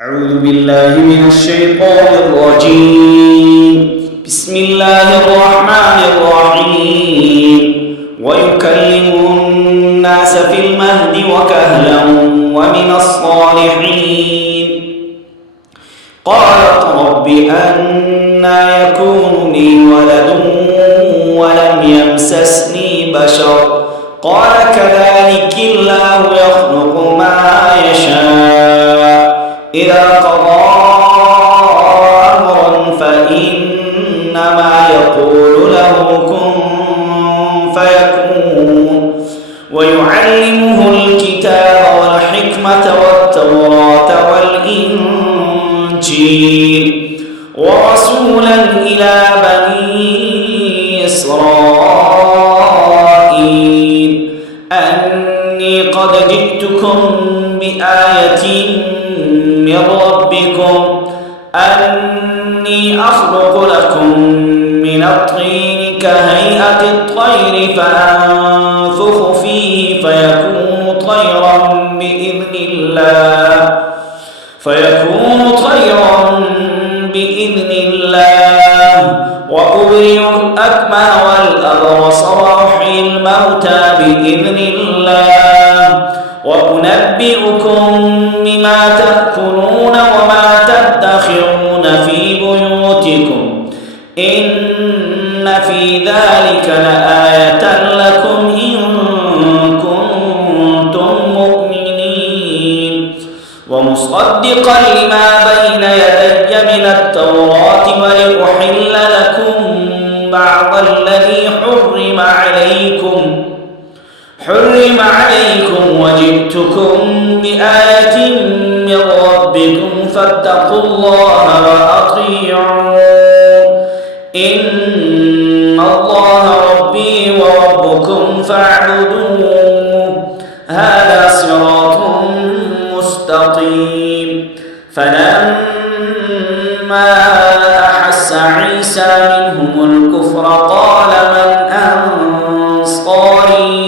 أعوذ بالله من الشيطان الرجيم. بسم الله الرحمن الرحيم. ويكلم الناس في المهد وكهلا ومن الصالحين. قالت رب أنى يكون لي ولد ولم يمسسني بشر قال كذلك الله يخلق ما يشاء إذا قضى أمرا فإنما يقول له كن فيكون. ويعلمه الكتاب والحكمة والتوراة والإنجيل ورسولا إلى بني إسرائيل أني قد جئتكم بآية من ربكم أني أخلق لكم من الطين كهيئة الطير فأنفخ فيه فيكون طيرا بإذن الله وأبرئ الأكمى والأبرص وأحيي الموتى بإذن الله وأنبئكم بما تأكلون وما تدخرون في بيوتكم إن في ذلك لآية لكم إن كنتم مؤمنين. ومصدقا لما بين يدي من التوراة ولأحل لكم بعض الذي حرم عليكم وجئتكم بآية من ربكم فاتقوا الله وأطيعون إن الله ربي وربكم فاعبدوه هذا صراط مستقيم. فلما أحس عيسى منهم الكفر قال من أنصاري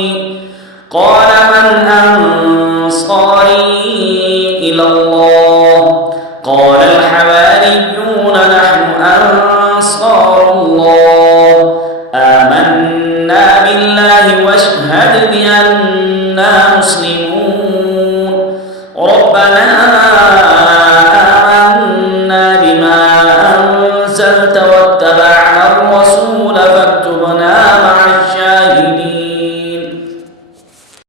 إلى الله